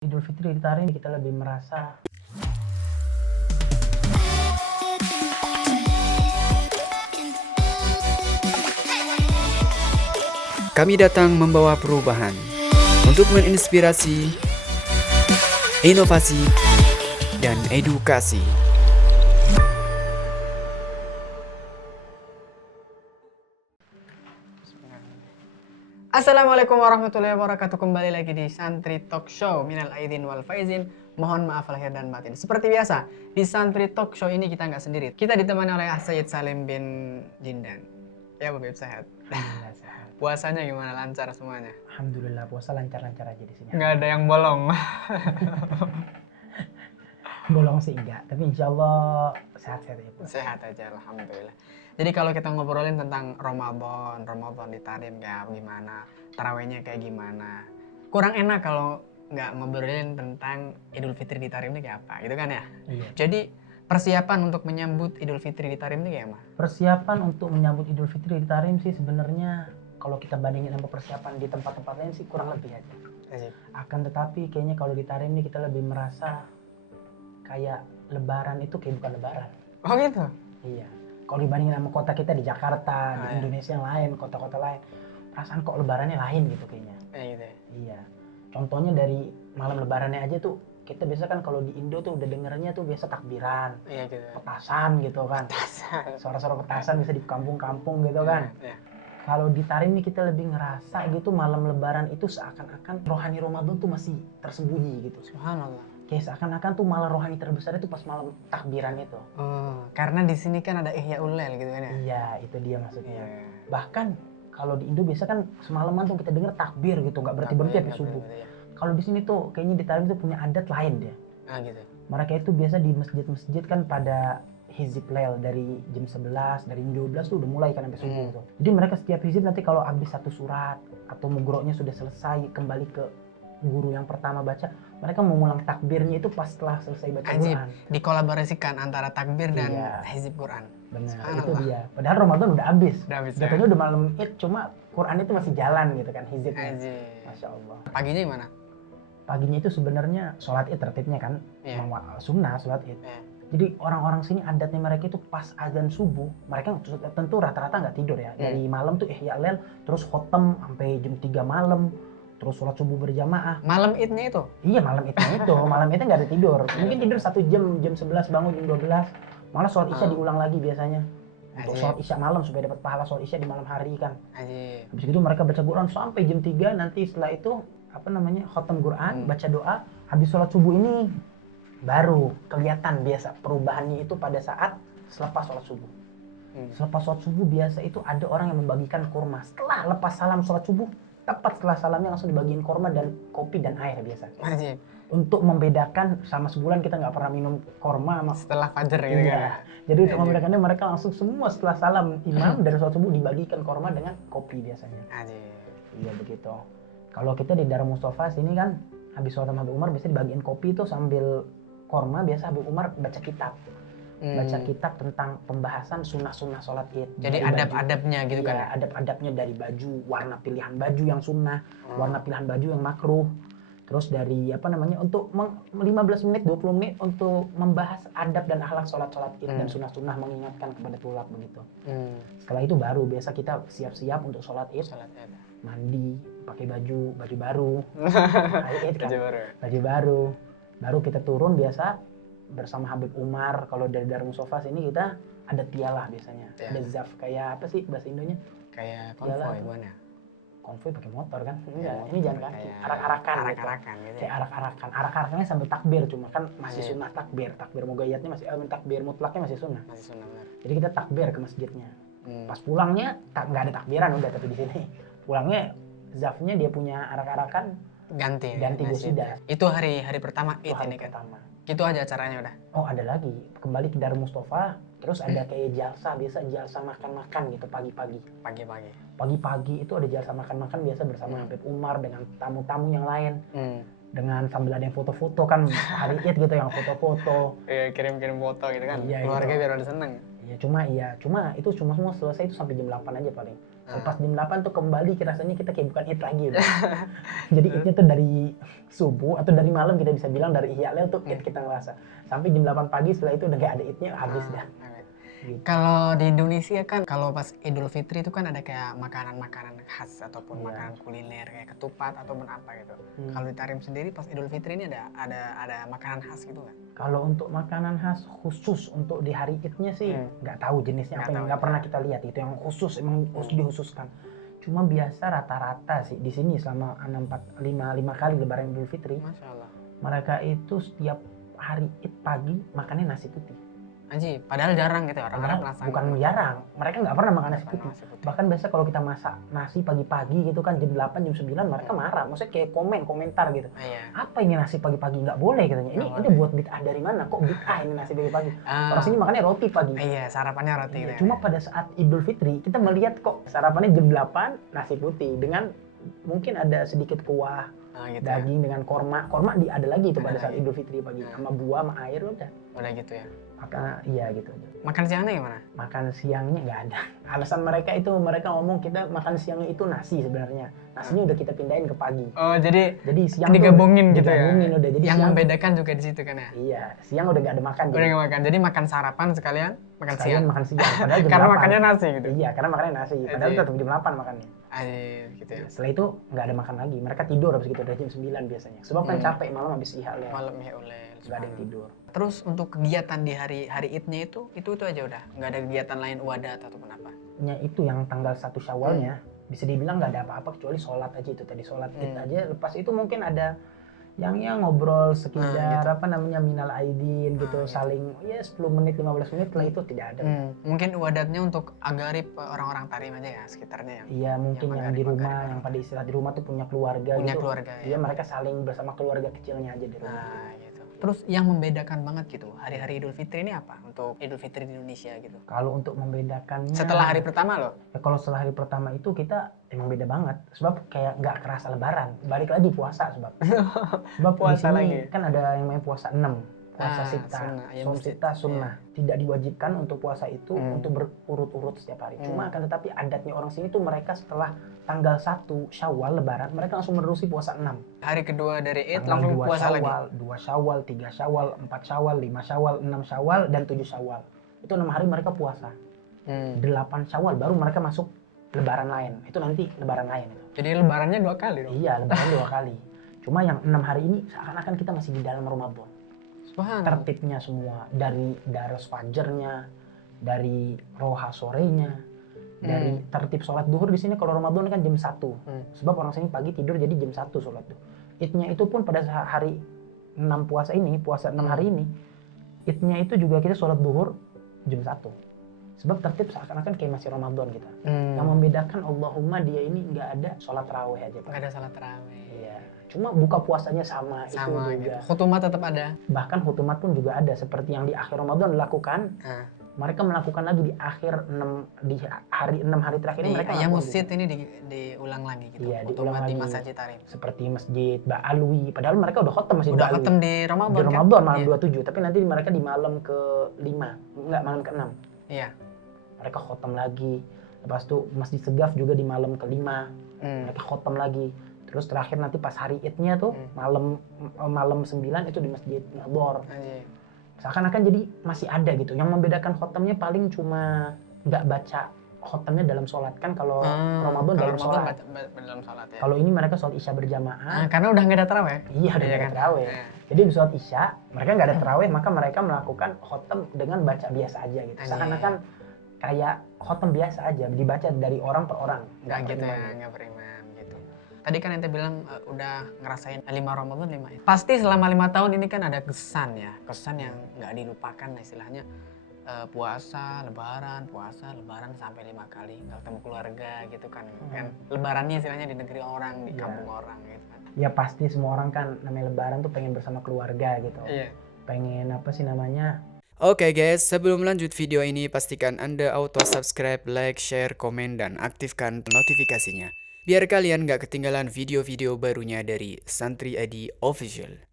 Idul Fitri di Tarim kita lebih merasa Kami datang membawa perubahan untuk menginspirasi, inovasi, dan edukasi. Assalamualaikum warahmatullahi wabarakatuh. Kembali lagi di Santri Talk Show. Minal aidin wal faizin. Mohon maaf lahir dan batin. Seperti biasa, di Santri Talk Show ini kita nggak sendiri. Kita ditemani oleh Sayyid Salim bin Jindan. Ya, Bapak sehat. alhamdulillah sehat. Puasanya gimana? Lancar semuanya? Alhamdulillah puasa lancar-lancar aja di sini. Nggak ada yang bolong. Bolong sih enggak, tapi insya Allah sehat-sehat ya. Sehat aja, alhamdulillah. Jadi kalau kita ngobrolin tentang Ramadan di Tarim kayak gimana, tarawehnya kayak gimana, kurang enak kalau nggak ngobrolin tentang Idul Fitri di Tarim ini kayak apa, gitu kan ya? Iya. Jadi persiapan untuk menyambut Idul Fitri di Tarim ini kayak apa? Persiapan untuk menyambut Idul Fitri di Tarim sih sebenarnya kalau kita bandingin sama persiapan di tempat-tempat lain sih kurang lebih aja. Akan tetapi kayaknya kalau di Tarim ini kita lebih merasa kayak Lebaran itu kayak bukan Lebaran. Oh gitu? Iya. Kalau dibandingin sama kota kita di Jakarta, di iya. Indonesia yang lain, kota-kota lain, perasaan kok Lebarannya lain gitu kayaknya. Gitu ya? Iya. Contohnya dari malam Lebarannya aja tuh, kita biasa kan kalau di Indo tuh udah dengernya tuh biasa takbiran, Iya gitu. petasan gitu kan. Suara-suara petasan bisa di kampung-kampung gitu kan. Iya. Kalau di Tarim nih kita lebih ngerasa gitu malam Lebaran itu seakan-akan rohani Ramadan tuh masih tersembunyi gitu. Subhanallah. Kayak seakan-akan tuh malah rohani terbesar itu pas malam takbiran itu. Oh, karena di sini kan ada Ihya Ulil gitu kan ya? Iya, itu dia maksudnya. Iya. Bahkan kalau di Indo biasa kan semalaman tuh kita denger takbir gitu, nggak berhenti-berhenti sampai subuh. Kalau di sini tuh kayaknya di Tarim tuh punya adat lain dia. Ah gitu. Mereka itu biasa di masjid-masjid kan pada hizib lel dari jam 11, dari jam 12 tuh udah mulai kan sampai subuh tuh. Jadi mereka setiap hizib nanti kalau habis satu surat atau mugroknya sudah selesai kembali ke guru yang pertama baca, mereka mengulang takbirnya itu pas setelah selesai baca Ajib. Quran. Dikolaborasikan antara takbir dan Iya. hizib Quran. Benar, itu Subhanallah. dia. Padahal Ramadan udah habis. Udah habis. Jatuhnya udah malam Id, cuma Quran itu masih jalan gitu kan hizibnya. Ajib. Masya Allah. Paginya gimana? Paginya itu sebenarnya sholat Id tertibnya kan, Iya. sunnah sholat Id. Iya. Jadi orang-orang sini adatnya mereka itu pas azan subuh, mereka tentu rata-rata nggak tidur ya. Dari malam tuh ihya lel, terus khotem sampai jam 3 malam, terus sholat subuh berjamaah. Malam Idnya itu? Iya malam Idnya itu, malam Idnya nggak ada tidur. Mungkin tidur 1 jam, jam 11 bangun jam 12. Malah sholat isya diulang lagi biasanya. Untuk sholat isya malam supaya dapat pahala sholat isya di malam hari kan. Ajib. Habis itu mereka baca Quran sampai jam 3, nanti setelah itu khotam Quran, baca doa, habis sholat subuh ini baru kelihatan biasa perubahannya itu pada saat selepas sholat subuh. Selepas sholat subuh biasa itu ada orang yang membagikan kurma. Setelah lepas salam sholat subuh, tepat setelah salamnya langsung dibagiin kurma dan kopi dan air biasa. Ajib. Untuk membedakan, sama sebulan kita nggak pernah minum kurma sama Setelah fajar gitu kan? iya. Jadi untuk membedakannya mereka langsung semua setelah salam imam dari sholat subuh dibagikan kurma dengan kopi biasanya. Ajib. Iya begitu. Kalau kita di Darul Mustafa sini kan habis sholat Habib Umar biasa dibagiin kopi tuh sambil korma, biasa Habib Umar baca kitab. Baca kitab tentang pembahasan sunnah-sunnah sholat Id. Jadi Dari adab-adabnya gitu kan? Iya, adab-adabnya dari baju, warna pilihan baju yang sunnah, warna pilihan baju yang makruh. Terus dari untuk 15 menit, 20 menit untuk membahas adab dan akhlak sholat Id dan sunnah-sunnah mengingatkan kepada tulak begitu. Setelah itu baru biasa kita siap-siap untuk sholat Id. Mandi, pakai baju baru. Id kan? Baju baru. Baru kita turun biasa bersama Habib Umar. Kalau dari Darul Mustafa sini kita ada tialah biasanya. Ada zaf, kayak apa sih bahasa Indonya? Kayak Tialah. konvoy bukan ya? Konvoy pakai motor kan? Iya, Ini jalan kaki, kayak arak-arakan. arak-arakan gitu ya? Kayak arak-arakan. Arak-arakannya sambil takbir, cuma kan masih sunnah takbir. Takbir mugayyatnya masih, takbir mutlaknya masih sunnah. Masih sunnah benar. Jadi kita takbir ke masjidnya. Pas pulangnya nggak ada takbiran udah, tapi di sini pulangnya zafnya dia punya arak-arakan Ganti gosida. ya? Itu hari pertama Id hari ini kan? pertama. Itu aja acaranya udah? Oh ada lagi, kembali ke Darul Mustafa, terus ada kayak jalsa, biasa jalsa makan-makan gitu pagi-pagi. Pagi-pagi? Pagi-pagi itu ada jalsa makan-makan biasa bersama Habib Umar dengan tamu-tamu yang lain. Dengan sambil ada yang foto-foto kan hari Id gitu, yang foto-foto. Iya, kirim-kirim foto gitu kan? Iya, Keluarga gitu. biar udah seneng. cuma itu semua selesai itu sampai jam 8 aja paling. Pas jam 8 tuh kembali rasanya kita kayak bukan Id lagi udah. Jadi Idnya tuh dari subuh atau dari malam kita bisa bilang dari Ihya Lail tuh Id kita ngerasa. Sampai jam 8 pagi setelah itu udah gak ada Idnya habis dah. Gitu. Kalau di Indonesia kan kalau pas Idul Fitri itu kan ada kayak makanan-makanan khas ataupun makanan kuliner kayak ketupat ataupun apa gitu. Kalau di Tarim sendiri pas Idul Fitri ini ada makanan khas gitu nggak? Kalau untuk makanan khas khusus untuk di hari Idnya sih nggak tahu jenisnya apa, nggak pernah kita lihat itu yang khusus emang dikhususkan. Cuma biasa rata-rata sih di sini selama 5 kali Lebaran Idul Fitri. Masya Allah. Mereka itu setiap hari Id pagi makannya nasi putih. Anjir, padahal jarang gitu ya orang-orang penasaran. Bukan jarang, mereka nggak pernah makan nasi putih. Bahkan biasa kalau kita masak nasi pagi-pagi gitu kan jam 8 jam 9 mereka marah. Maksudnya kayak komentar gitu. Apa ini nasi pagi-pagi nggak boleh katanya. Ini buat bid'ah dari mana? Kok bid'ah ini nasi pagi-pagi? Orang sini makannya roti pagi. Iya, sarapannya roti. Iya, cuma pada saat Idul Fitri kita melihat kok sarapannya jam 8 nasi putih dengan mungkin ada sedikit kuah. Gitu daging ya? Dengan korma ada lagi itu pada saat Idul Fitri pagi sama buah sama air udah gitu ya. Maka iya gitu aja. Makan siangnya gimana? Makan siangnya nggak ada. Alasan mereka ngomong kita makan siangnya itu nasi sebenarnya. Nasinya udah kita pindahin ke pagi. Oh jadi siang digabungin gitu ya. Udah. Jadi yang siang, membedakan juga di situ kan ya. Iya, siang udah nggak ada makan. Udah nggak makan. Jadi makan sarapan sekalian makan siang. Padahal jam karena 8. makannya nasi gitu. Iya, karena makannya nasi. Padahal tetap jam 8 makannya. Gitu ya. Setelah itu nggak ada makan lagi. Mereka tidur habis gitu dari jam 9 biasanya. Sebab kan capek malam habis Ihya Lail. Nggak ada yang tidur. Terus untuk kegiatan di hari Idnya itu aja udah, nggak ada kegiatan lain wadat ataupun apa? Itu yang tanggal 1 Syawalnya bisa dibilang nggak ada apa-apa kecuali sholat aja itu tadi sholat Id aja. Lepas itu mungkin ada yang ngobrol sekedar gitu. Minal Aidin gitu, saling 10 menit 15 menit lah itu tidak ada. Mungkin wadatnya untuk agarip orang-orang Tarim aja ya sekitarnya ya. Iya mungkin yang di rumah yang pada istilah di rumah tuh punya keluarga. Iya mereka saling bersama keluarga kecilnya aja di rumah. Gitu. Terus yang membedakan banget gitu hari-hari Idul Fitri ini apa untuk Idul Fitri di Indonesia gitu? Kalau untuk membedakannya setelah hari pertama loh? Ya kalau setelah hari pertama itu kita emang beda banget. Sebab kayak nggak kerasa Lebaran. Balik lagi puasa sebab puasa di sini lagi. Kan ada yang namanya puasa 6. Puasa sita, som sita sunnah. Tidak diwajibkan untuk puasa itu untuk berurut-urut setiap hari. Cuma akan tetapi adatnya orang sini tuh mereka setelah tanggal 1 Syawal Lebaran mereka langsung menerusi puasa 6. Hari kedua dari Id langsung puasa Syawal, lagi. 2 Syawal, 3 Syawal, 4 Syawal, 5 Syawal, 6 Syawal dan 7 Syawal. Itu 6 hari mereka puasa. 8 Syawal baru mereka masuk Lebaran lain. Itu nanti Lebaran lain. Jadi Lebarannya 2 kali dong? Iya, Lebaran 2 kali. Cuma yang 6 hari ini seakan-akan kita masih di dalam Ramadan. Tertibnya semua dari daras fajarnya, dari roha sorenya, dari tertib sholat duhur di sini kalau Ramadan kan jam 1. Sebab orang sini pagi tidur jadi jam 1 sholat duhur. Idnya itu pun pada hari 6 puasa ini, puasa 6 hari ini, Idnya itu juga kita sholat duhur jam 1. Sebab tertib seakan-akan kayak masih Ramadan kita. Yang membedakan Allahumma dia ini nggak ada sholat tarawih aja. Nggak ada sholat tarawih. Iya. Cuma buka puasanya sama itu juga. Gitu. Khutumat tetap ada. Bahkan khutumat pun juga ada seperti yang di akhir Ramadan dilakukan. Mereka melakukan lagi di akhir 6 hari terakhir ini mereka yang masjid ini diulang lagi gitu. Iya, diulang lagi. Di Masjid Tarim. Seperti Masjid Ba'alwi. Padahal mereka udah khotam Masjid Ba'alwi. Udah khotam di Ramadan. Di Ramadan malam 27, tapi nanti mereka di malam ke-5. Enggak, malam ke-6. Iya. Mereka khotam lagi. Lepas itu Masjid Segaf juga di malam ke-5. Mereka khotam lagi. Terus terakhir nanti pas hari Idnya tuh malam 9 itu di Masjid Nabor. Seakan-akan jadi masih ada gitu. Yang membedakan khotamnya paling cuma nggak baca khotamnya dalam sholat kan kalau Ramadan dalam sholat. Ya. Kalau ini mereka sholat Isya berjamaah. Karena udah nggak ada taraweh. Iya, udah nggak ada taraweh. Jadi di sholat Isya mereka nggak ada taraweh maka mereka melakukan khotam dengan baca biasa aja gitu. Seakan-akan kayak khotam biasa aja dibaca dari orang per orang. Nggak gitu ya, nggak berimam gitu. Tadi kan ente bilang udah ngerasain 5 Ramadan 5 Id. Pasti selama 5 tahun ini kan ada kesan ya, kesan yang nggak dilupakan istilahnya. Puasa, lebaran sampai 5 kali nggak ketemu keluarga gitu kan. Kan lebarannya istilahnya di negeri orang, di kampung orang gitu kan. Ya pasti semua orang kan namanya lebaran tuh pengen bersama keluarga gitu. Iya. Pengen apa sih namanya? Oke guys, sebelum lanjut video ini pastikan Anda auto subscribe, like, share, komen, dan aktifkan notifikasinya biar kalian gak ketinggalan video-video barunya dari Santri ID Official.